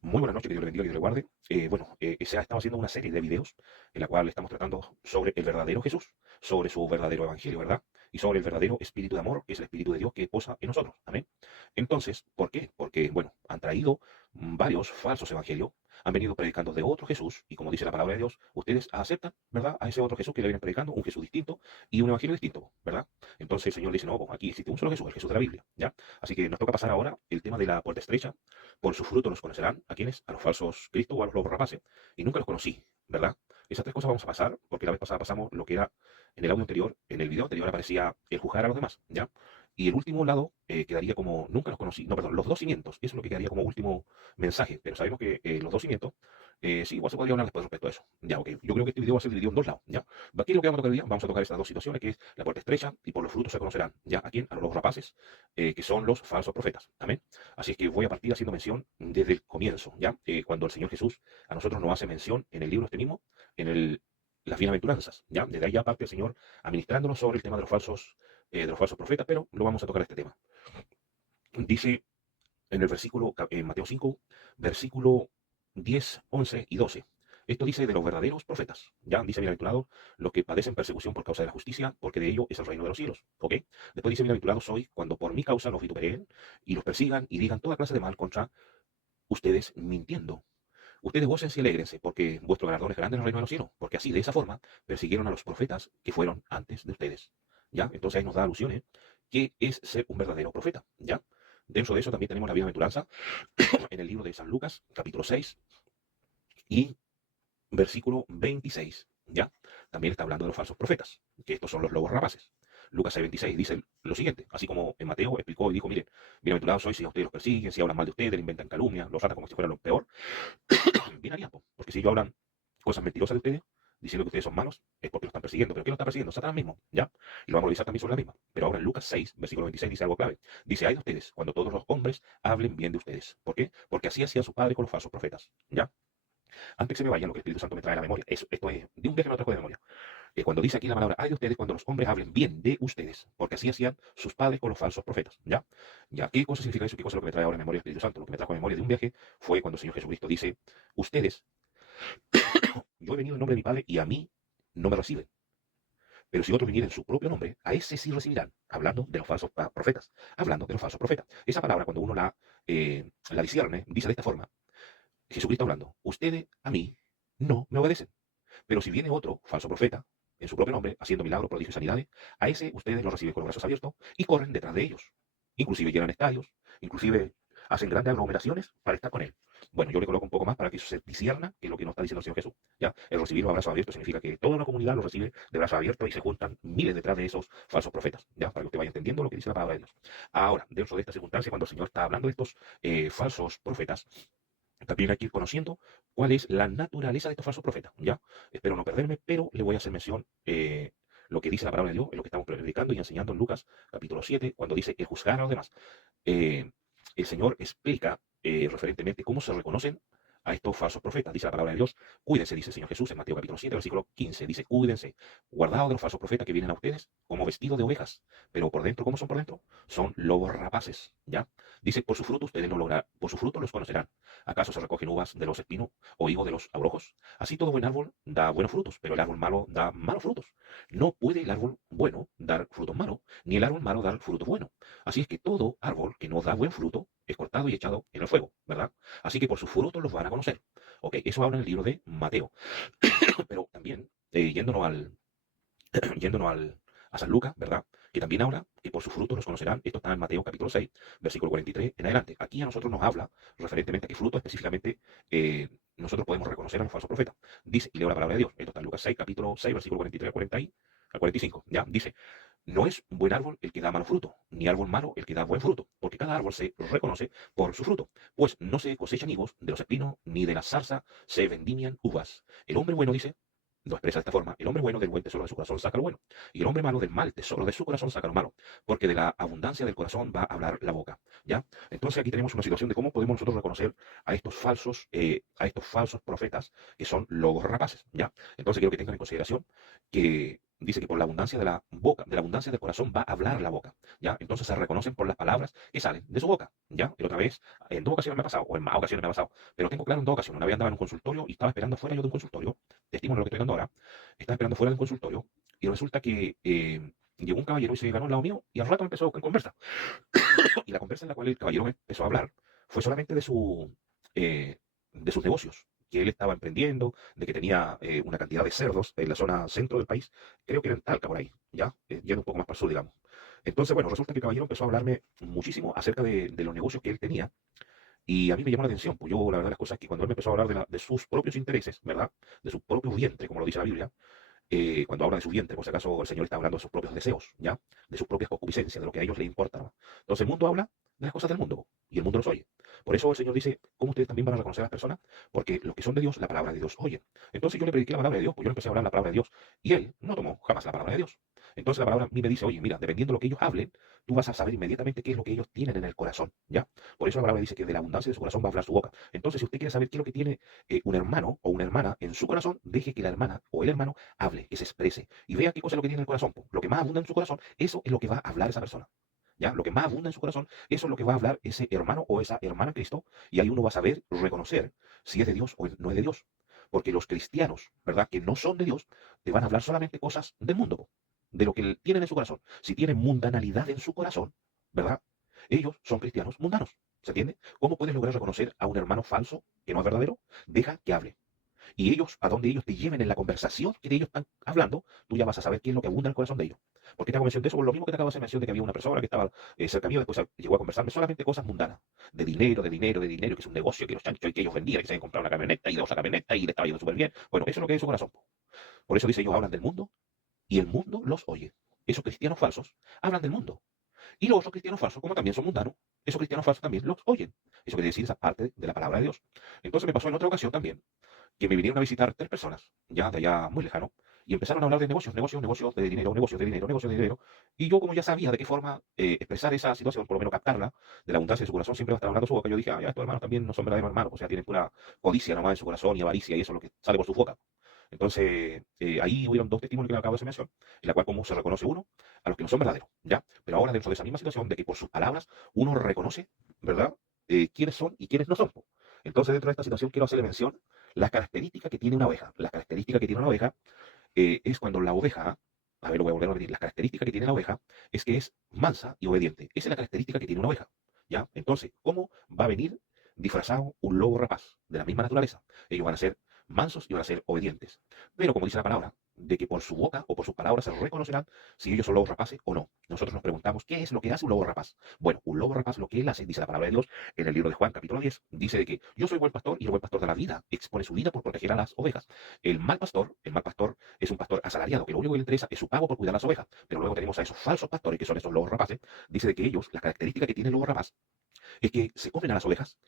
Muy buenas noches, que Dios le bendiga, que Dios le guarde. Se ha estado haciendo una serie de videos en la cual estamos tratando sobre el verdadero Jesús, sobre su verdadero evangelio, ¿verdad? Y sobre el verdadero espíritu de amor, que es el espíritu de Dios que posa en nosotros. Amén. Entonces, ¿por qué? Porque, bueno, han traído varios falsos evangelios, han venido predicando de otro Jesús, y como dice la palabra de Dios, ustedes aceptan, ¿verdad? A ese otro Jesús que le vienen predicando, un Jesús distinto y un evangelio distinto, ¿verdad? Entonces el Señor dice, no, pues aquí existe un solo Jesús, el Jesús de la Biblia, ¿ya? Así que nos toca pasar ahora el tema de la puerta estrecha. Por su fruto los conocerán. ¿A quiénes? A los falsos cristos o a los lobos rapaces. Y nunca los conocí, ¿verdad? Esas tres cosas vamos a pasar, porque la vez pasada pasamos lo que era en el audio anterior, en el video anterior aparecía el juzgar a los demás, ¿ya? Y el último lado quedaría como nunca los conocí. No, perdón, los dos cimientos, eso es lo que quedaría como último mensaje. Pero sabemos que los dos cimientos, sí, igual se podría hablar después respecto a eso. Ya, ok. Yo creo que este video va a ser dividido en dos lados, ¿ya? Aquí lo que vamos a tocar hoy día, vamos a tocar estas dos situaciones, que es la puerta estrecha y por los frutos se conocerán. ¿Ya? ¿A quién? A los lobos rapaces, que son los falsos profetas. Amén. Así es que voy a partir haciendo mención desde el comienzo, ¿ya? Cuando el Señor Jesús a nosotros nos hace mención en el libro este mismo, en las bienaventuranzas, ¿ya? Desde ahí ya parte el Señor administrándonos sobre el tema de los falsos profetas, pero lo vamos a tocar este tema. Dice en el versículo, en Mateo 5, versículo 10, 11 y 12. Esto dice de los verdaderos profetas. Ya dice, bienaventurados los que padecen persecución por causa de la justicia, porque de ello es el reino de los cielos. ¿Ok? Después dice, bienaventurados sois cuando por mi causa los vituperen y los persigan y digan toda clase de mal contra ustedes mintiendo. Ustedes gocen y alégrense, porque vuestro galardón es grande en el reino de los cielos, porque así, de esa forma, persiguieron a los profetas que fueron antes de ustedes. ¿Ya? Entonces ahí nos da alusiones que es ser un verdadero profeta. ¿Ya? Dentro de eso también tenemos la bienaventuranza en el libro de San Lucas, capítulo 6 y versículo 26. ¿Ya? También está hablando de los falsos profetas, que estos son los lobos rapaces. Lucas 6:26 dice lo siguiente, así como en Mateo explicó y dijo, miren, bienaventurados sois si a ustedes los persiguen, si hablan mal de ustedes, le inventan calumnia, los tratan como si fuera lo peor. Bien harían, porque si ellos hablan cosas mentirosas de ustedes, diciendo que ustedes son malos, es porque lo están persiguiendo. ¿Pero quién lo está persiguiendo? Satanás mismo, ¿ya? Y lo vamos a revisar también sobre la misma. Pero ahora en Lucas 6, versículo 26, dice algo clave. Dice, hay de ustedes, cuando todos los hombres hablen bien de ustedes. ¿Por qué? Porque así hacía su padre con los falsos profetas, ¿ya? Antes que se me vaya, lo que el Espíritu Santo me trae a la memoria. Esto es de un viaje que no trajo de memoria. Cuando dice aquí la palabra, hay de ustedes cuando los hombres hablen bien de ustedes, porque así hacían sus padres con los falsos profetas, ¿ya? ¿Ya? ¿Qué cosa significa eso? ¿Qué cosa es lo que me trae ahora a memoria el Espíritu Santo? Lo que me trajo a memoria de un viaje fue cuando el Señor Jesucristo dice, ustedes, yo he venido en nombre de mi Padre y a mí no me reciben. Pero si otros vinieren en su propio nombre, a ese sí recibirán, hablando de los falsos profetas, hablando de los falsos profetas. Esa palabra, cuando uno la discierne, dice de esta forma, Jesucristo hablando, ustedes a mí no me obedecen. Pero si viene otro falso profeta, en su propio nombre, haciendo milagros, prodigios y sanidades, a ese ustedes lo reciben con los brazos abiertos y corren detrás de ellos. Inclusive llenan estadios, inclusive hacen grandes aglomeraciones para estar con él. Bueno, yo le coloco un poco más para que eso se discierna, que es lo que nos está diciendo el Señor Jesús. ¿Ya? El recibirlo a brazos abiertos significa que toda una comunidad lo recibe de brazos abiertos y se juntan miles detrás de esos falsos profetas. ¿Ya? Para que usted vaya entendiendo lo que dice la palabra de Dios. Ahora, dentro de esta circunstancia, cuando el Señor está hablando de estos falsos profetas, también hay que ir conociendo cuál es la naturaleza de estos falsos profetas, ¿ya? Espero no perderme, pero le voy a hacer mención lo que dice la palabra de Dios, en lo que estamos predicando y enseñando en Lucas capítulo 7, cuando dice el juzgar a los demás. Eh, el Señor explica referentemente cómo se reconocen a estos falsos profetas. Dice la palabra de Dios, cuídense, dice el Señor Jesús en Mateo capítulo 7, versículo 15. Dice, cuídense, guardados de los falsos profetas que vienen a ustedes como vestidos de ovejas, pero por dentro, ¿cómo son por dentro? Son lobos rapaces, ¿ya? Dice, por su fruto ustedes no lograrán, por su fruto los conocerán. ¿Acaso se recogen uvas de los espinos o higos de los abrojos? Así todo buen árbol da buenos frutos, pero el árbol malo da malos frutos. No puede el árbol bueno dar frutos malos, ni el árbol malo dar frutos buenos. Así es que todo árbol que no da buen fruto es cortado y echado en el fuego, ¿verdad? Así que por sus frutos los van a conocer. Ok, eso habla en el libro de Mateo. Pero también, yéndonos a San Lucas, ¿verdad? Que también habla que por sus frutos los conocerán. Esto está en Mateo capítulo 6, versículo 43 en adelante. Aquí a nosotros nos habla, referentemente a qué fruto específicamente nosotros podemos reconocer a los falsos profetas. Dice, y leo la palabra de Dios. Esto está en Lucas 6, capítulo 6, versículo 43 al 45. Ya, dice, no es un buen árbol el que da malo fruto, ni árbol malo el que da buen fruto, porque cada árbol se reconoce por su fruto. Pues no se cosechan higos de los espinos, ni de la zarza se vendimian uvas. El hombre bueno, dice, lo expresa de esta forma, el hombre bueno del buen tesoro de su corazón saca lo bueno, y el hombre malo del mal tesoro de su corazón saca lo malo, porque de la abundancia del corazón va a hablar la boca, ¿ya? Entonces aquí tenemos una situación de cómo podemos nosotros reconocer a estos falsos profetas que son lobos rapaces, ¿ya? Entonces quiero que tengan en consideración que dice que por la abundancia de la boca, de la abundancia del corazón va a hablar la boca, ¿ya? Entonces se reconocen por las palabras que salen de su boca, ¿ya? Y otra vez, en dos ocasiones me ha pasado, o en más ocasiones me ha pasado, pero tengo claro en dos ocasiones. Una vez andaba en un consultorio y estaba esperando fuera yo de un consultorio, testimonio de lo que estoy dando ahora, estaba esperando fuera de un consultorio y resulta que llegó un caballero y se ganó al lado mío y al rato empezó con conversa. Y la conversa en la cual el caballero me empezó a hablar fue solamente de sus negocios, que él estaba emprendiendo, de que tenía una cantidad de cerdos en la zona centro del país, creo que era en Talca por ahí, ya, yendo un poco más para el sur, digamos. Entonces, bueno, resulta que el caballero empezó a hablarme muchísimo acerca de los negocios que él tenía, y a mí me llamó la atención, pues yo, la verdad, las cosas es que cuando él me empezó a hablar de sus propios intereses, ¿verdad? De su propio vientre, como lo dice la Biblia, cuando habla de su vientre, por si acaso el Señor está hablando de sus propios deseos, ¿ya? De sus propias concupiscencias, de lo que a ellos les importa, ¿no? Entonces el mundo habla de las cosas del mundo, y el mundo los oye. Por eso el Señor dice, ¿cómo ustedes también van a reconocer a las personas? Porque los que son de Dios, la palabra de Dios oyen. Entonces yo le prediqué la palabra de Dios, pues yo le empecé a hablar la palabra de Dios, y él no tomó jamás la palabra de Dios. Entonces la palabra a mí me dice, oye, mira, dependiendo de lo que ellos hablen, tú vas a saber inmediatamente qué es lo que ellos tienen en el corazón, ¿ya? Por eso la palabra dice que de la abundancia de su corazón va a hablar su boca. Entonces, si usted quiere saber qué es lo que tiene un hermano o una hermana en su corazón, deje que la hermana o el hermano hable, que se exprese y vea qué cosa es lo que tiene en el corazón. Po. Lo que más abunda en su corazón, eso es lo que va a hablar esa persona. ¿Ya? Lo que más abunda en su corazón, eso es lo que va a hablar ese hermano o esa hermana en Cristo, y ahí uno va a saber reconocer si es de Dios o no es de Dios. Porque los cristianos, ¿verdad? Que no son de Dios, te van a hablar solamente cosas del mundo, po, de lo que tienen en su corazón. Si tienen mundanalidad en su corazón, ¿verdad? Ellos son cristianos mundanos. ¿Se entiende? ¿Cómo puedes lograr reconocer a un hermano falso que no es verdadero? Deja que hable. Y ellos, a donde ellos te lleven en la conversación que ellos están hablando, tú ya vas a saber qué es lo que abunda en el corazón de ellos. ¿Por qué te hago mención de eso? Por lo mismo que te acabo de hacer mención de que había una persona que estaba cerca mío, después llegó a conversarme solamente cosas mundanas, de dinero, de dinero, de dinero, que es un negocio, que los chanchos y que ellos vendían, que se habían comprado una camioneta y de otra camioneta y le estaba yendo súper bien. Bueno, eso es lo que es su corazón. Por eso dice, ellos hablan del mundo y el mundo los oye. Esos cristianos falsos hablan del mundo. Y los otros cristianos falsos, como también son mundanos, esos cristianos falsos también los oyen. Eso quiere decir esa parte de la palabra de Dios. Entonces me pasó en otra ocasión también que me vinieron a visitar tres personas, ya de allá muy lejano, y empezaron a hablar de negocios, negocios, negocios de dinero, negocios de dinero, negocios de dinero. Y yo, como ya sabía de qué forma expresar esa situación, por lo menos captarla, de la abundancia de su corazón, siempre va a estar hablando su boca. Yo dije, ah, ya, estos hermanos también no son verdaderos hermanos, o sea, tienen pura codicia nomás en su corazón y avaricia, y eso es lo que sale por su boca. Entonces, ahí hubieron dos testimonios que le acabo de mencionar, en la cual cómo se reconoce uno a los que no son verdaderos, ¿ya? Pero ahora dentro de esa misma situación de que por sus palabras uno reconoce, ¿verdad? Quiénes son y quiénes no son. Po. Entonces, dentro de esta situación quiero hacerle mención las características que tiene una oveja. Las características que tiene una oveja es cuando la oveja, a ver, lo voy a volver a repetir, las características que tiene la oveja es que es mansa y obediente. Esa es la característica que tiene una oveja, ¿ya? Entonces, ¿cómo va a venir disfrazado un lobo rapaz de la misma naturaleza? Ellos van a ser mansos y van a ser obedientes. Pero como dice la palabra, de que por su boca o por sus palabras se reconocerán si ellos son lobos rapaces o no. Nosotros nos preguntamos, ¿qué es lo que hace un lobo rapaz? Bueno, un lobo rapaz lo que él hace, dice la palabra de Dios en el libro de Juan, capítulo 10, dice de que yo soy buen pastor y el buen pastor de la vida expone su vida por proteger a las ovejas. El mal pastor es un pastor asalariado, que lo único que le interesa es su pago por cuidar las ovejas. Pero luego tenemos a esos falsos pastores, que son esos lobos rapaces, dice de que ellos, la característica que tiene el lobo rapaz, es que se comen a las ovejas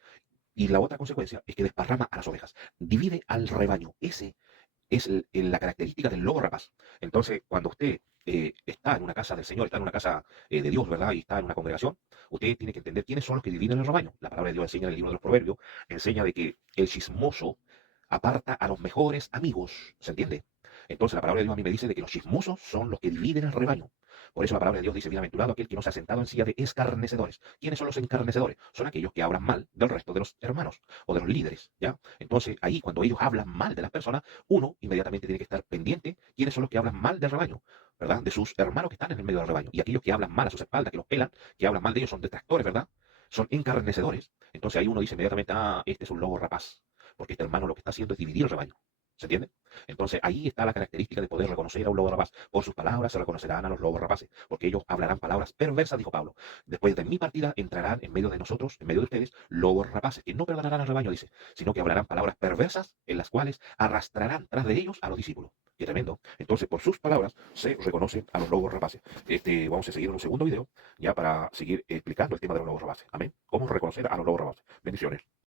y la otra consecuencia es que desparrama a las ovejas, divide al rebaño. Ese es la característica del lobo rapaz. Entonces, cuando usted está en una casa del Señor, está en una casa de Dios, ¿verdad? Y está en una congregación, usted tiene que entender quiénes son los que dividen el rebaño. La palabra de Dios enseña en el libro de los Proverbios, enseña de que el chismoso aparta a los mejores amigos, ¿se entiende? Entonces la palabra de Dios a mí me dice de que los chismosos son los que dividen el rebaño. Por eso la palabra de Dios dice, bienaventurado aquel que no se ha sentado en silla de escarnecedores. ¿Quiénes son los escarnecedores? Son aquellos que hablan mal del resto de los hermanos o de los líderes, ¿ya? Entonces ahí cuando ellos hablan mal de las personas, uno inmediatamente tiene que estar pendiente quiénes son los que hablan mal del rebaño, ¿verdad? De sus hermanos que están en el medio del rebaño. Y aquellos que hablan mal a sus espaldas, que los pelan, que hablan mal de ellos son detractores, ¿verdad? Son encarnecedores. Entonces ahí uno dice inmediatamente, ah, este es un lobo rapaz, porque este hermano lo que está haciendo es dividir el rebaño. ¿Se entiende? Entonces ahí está la característica de poder reconocer a un lobo rapaz. Por sus palabras se reconocerán a los lobos rapaces, porque ellos hablarán palabras perversas, dijo Pablo. Después de mi partida entrarán en medio de nosotros, en medio de ustedes, lobos rapaces, que no perdonarán al rebaño, dice, sino que hablarán palabras perversas en las cuales arrastrarán tras de ellos a los discípulos. Qué tremendo. Entonces, por sus palabras se reconocen a los lobos rapaces. Vamos a seguir en un segundo video, ya para seguir explicando el tema de los lobos rapaces. Amén. ¿Cómo reconocer a los lobos rapaces? Bendiciones.